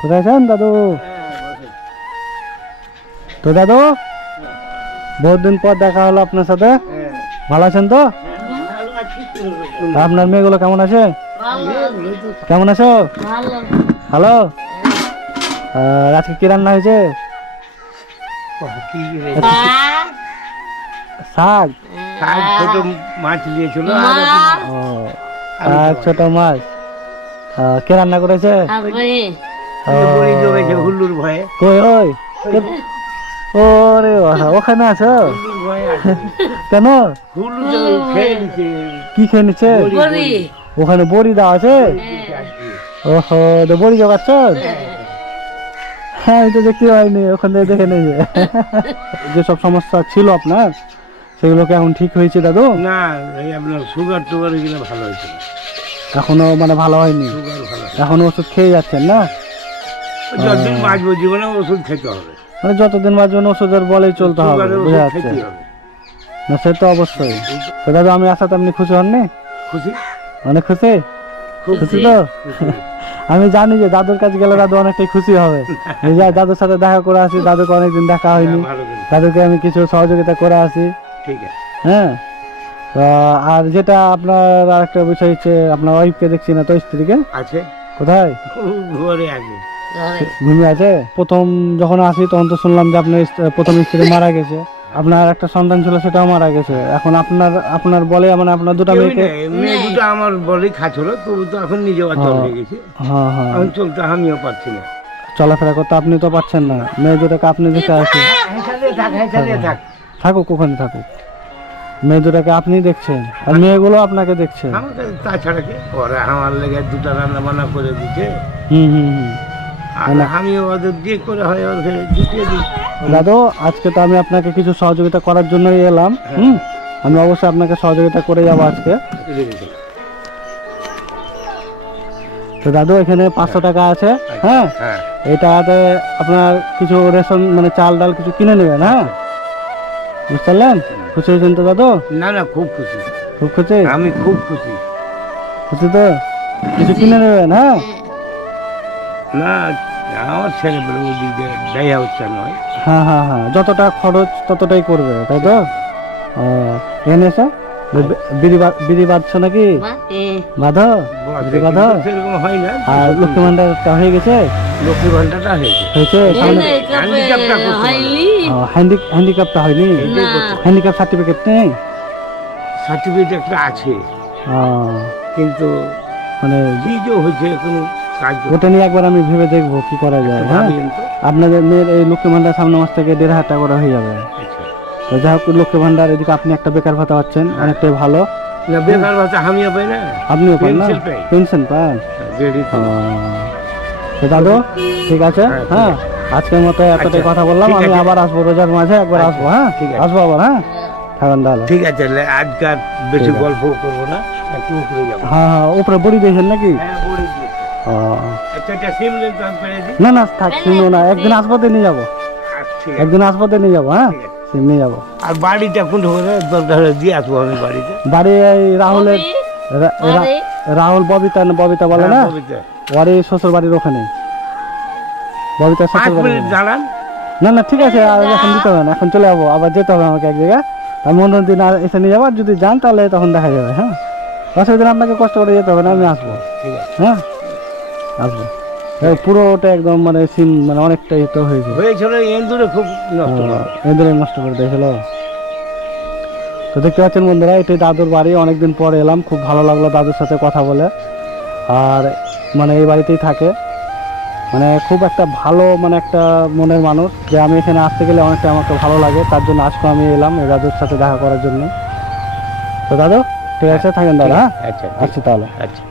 কোথায় আছেন দাদু? তো দাদু, বহুত দিন পর দেখা হলো আপনার সাথে। ভালো আছেন তো? আপনার মেয়েগুলো কেমন আছে? কেমন আছো? হ্যালো, আজকে কি রান্না হয়েছে? শাক, ছোট মাছ দিয়েছিল ও শাক ছোট মাছ। কে রান্না করেছে? হুল্লুর ভয়ে কই ওই ওরে ওখানে আছো কেন? হুল্লু খেয়ে নিচ্ছে। কি খেয়ে নিচ্ছে? ওখানে বড়ি দেওয়া আছে? ওহো, তো বড়ি জোগাচ্ছ? হ্যাঁ, আমি তো দেখতে পাইনি, ওখান থেকে দেখে নেই। যেসব সমস্যা ছিল আপনার সেগুলোকে এখন ঠিক হয়েছে দাদু? না, এই আপনার সুগার টুগার এগুলো ভালো হয়েছে। এখনো মানে ভালো হয়নি? সুগার ভালো, এখনো ওষুধ খেয়ে যাচ্ছেন না? যতদিন বাঁচবো জীবনে ওষুধ খেতে হবে। মানে যতদিন বাঁচবেন ওষুধের বলেই চলতে হবে, সুগারের বোঝা ওষুধ যাচ্ছে। খেতে হবে। না সে তো অবশ্যই। তো দাদু, আমি আসাতে আপনি খুশি হননি? খুশি, অনেক খুশি? খুব খুশি তো? আমি জানি যে দাদুর কাছে গেলে দাদু অনেকটাই খুশি হবে। এই যে দাদুর সাথে দেখা করে আসি, দাদুকে অনেকদিন দেখা হয়নি, ভালো করে। দাদুকে আমি কিছু সহযোগিতা করে আসি। ঠিক আছে, হ্যাঁ, তো আর যেটা আপনার আরেকটা বিষয় হচ্ছে, আপনার ওয়াইফকে দেখছি না তো, স্ত্রীকে আছে কোথায়? ঘরে আছে। ঘুমিয়ে আছে? প্রথম যখন আসি তখন তো শুনলাম যে আপনার প্রথম স্ত্রী মারা গেছে, আপনার একটা সন্তান ছিল সেটাও মারা গেছে। এখন আপনার বলে মানে আপনার দুটো মেয়েকে, মেয়ে দুটো আমার বলেই খাচ্ছিল, তবু তো এখন নিজে বাচ্চা হয়ে গেছে। হ্যাঁ হ্যাঁ, এখন চলতে আমিও পারছি না। চলাফেরা করতে আপনি তো পাচ্ছেন না, মেয়ে দুটাকে আপনি দেখে আসেন। থাক, থাকুক, ওখানে থাকুক। মেয়ে দুটাকে আপনি দেখছেন আর মেয়েগুলো আপনাকে দেখছে। আমাকে তাছাড়া কি ওরা আমার লেগে দুটা রান্না বান্না করে দিচ্ছে, হুম হুম হুম। আর আমিও ওদের দিয়ে করে হয় ওদের দিতে দিই। দাদু, আজকে তো আমি আপনাকে কিছু সহযোগিতা করার জন্যই এলাম। আমি অবশ্যই আপনাকে সহযোগিতা করে যাবো আজকে। তো দাদু, এখানে 500 টাকা আছে। হ্যাঁ, হ্যাঁ, এই টাকাতে আপনার কিছু রেশন মানে চাল ডাল কিছু কিনে নেবেন। হ্যাঁ, বুঝতে পারলেন? খুশি হয়েছেন তো দাদু? না না, খুব খুশি, খুব খুশি? আমি খুব খুশি। খুশি তো? কিছু কিনে নেবেন। হ্যাঁ না, আমার ছেলে বলে ওই দিক দিয়ে দেয়া হচ্ছে নয়। হ্যাঁ হ্যাঁ হ্যাঁ, যতটা খরচ ততটাই করবে, তাই তো? ও, এখানে এসো। বিড়ি বাঁধছো নাকি? বাঁধো, বিড়ি বাঁধো। সেরকম হয় না। আর লক্ষ্মী ভান্ডারটা হয়ে গেছে? লক্ষ্মী ভান্ডারটা হয়েছে, হয়েছে? হ্যান্ডিক্যাপটা করতে পারি। হ্যান্ডিক্যাপটা হয়নি? হ্যান্ডিক্যাপ সার্টিফিকেট নেই? সার্টিফিকেট একটা আছে, ও, কিন্তু মানে কি যে হয়েছে কোনো কাজ করতে ওটা নিয়ে একবার আমি ভেবে দেখবো কি করা যায়। হ্যাঁ, ভাবিয়েন তো। আপনাদের মেয়ের এই লক্ষ্মী ভান্ডার সামনে মাস থেকে 1,500 টাকা করে হয়ে যাবে। আচ্ছা। তো যাই হোক, লক্ষ্মী ভান্ডার এদিকে আপনি একটা বেকার ভাতা পাচ্ছেন, অনেকটাই ভালো। না, বেকার ভাতা আমিও পাই না, আপনিও পান না? পেনশন পাই। পেনশন পান? দেরি তো। তো দাদু, ঠিক আছে। হ্যাঁ, ঠিক হ্যাঁ, আজকের মতো এতটাই আচ্ছা, কথা বললাম। ঠিক আমি আছে। আবার আসবো, রোজার মাঝে একবার আসবো। হ্যাঁ, ঠিক আছে। আসবো আবার। হ্যাঁ, থাকুন তাহলে। ঠিক আছে, আজকাল বেশি ঠিক আছে। গল্প করবো না, একটু উপরে যাবো। হ্যাঁ হ্যাঁ, উপরে বড়ি দিয়েছেন নাকি? হ্যাঁ, বলে দিয়েছে। ও, আচ্ছা আচ্ছা, সিম লেন তো আমি পেরে দিই। না না থাক, শুনো না, একদিন আসবো দিয়ে নিয়ে যাবো। ঠিক আছে, একদিন আসবো দিয়ে নিয়ে যাবো। হ্যাঁ, ঠিক আছে। সিম নিয়ে যাবো। আর বাড়িটা কোন ধরে দরকার হলে দিয়ে আসবো আমি বাড়িতে। বাড়ি এই রাহুলের, রাহুল ববিতা ববিতা বলে না, হ্যাঁ, ববিতা। ওরই শ্বশুর বাড়ির ওখানে। ববিতার 5 শ্বশুর বাড়ি। মিনিট দাঁড়ান। না না, ঠিক আছে, আর এখন দিতে হবে না, এখন চলে যাবো। আবার যেতে হবে আমাকে এক জায়গায়, আমি অন্য দিন আর এসে নিয়ে যাবো। আর যদি যান তাহলে তখন দেখা যাবে। হ্যাঁ, অসুবিধা নেই, আপনাকে কষ্ট করে যেতে হবে না, আমি আসবো। ঠিক আছে, হ্যাঁ, আসবো। এই পুরোটা একদম মানে সিম মানে অনেকটাই তো হয়েছে। হয়েছিল এন্দুরে খুব নষ্ট করে। এদের নষ্ট করে দিয়েছিল। তো দেখতে পাচ্ছেন বন্ধুরা, এটাই দাদুর বাড়ি। অনেকদিন পরে এলাম, খুব ভালো লাগলো দাদুর সাথে কথা বলে। আর মানে এই বাড়িতেই থাকে, মানে খুব একটা ভালো মানে একটা মনের মানুষ, যে আমি এখানে আসতে গেলে অনেকটা আমাকে ভালো লাগে। তার জন্য আজকে আমি এলাম এই দাদুর সাথে দেখা করার জন্য। তো দাদু, ঠিক আছে, থাকেন দাদা। হ্যাঁ, আচ্ছা, আসছি তাহলে। আচ্ছা।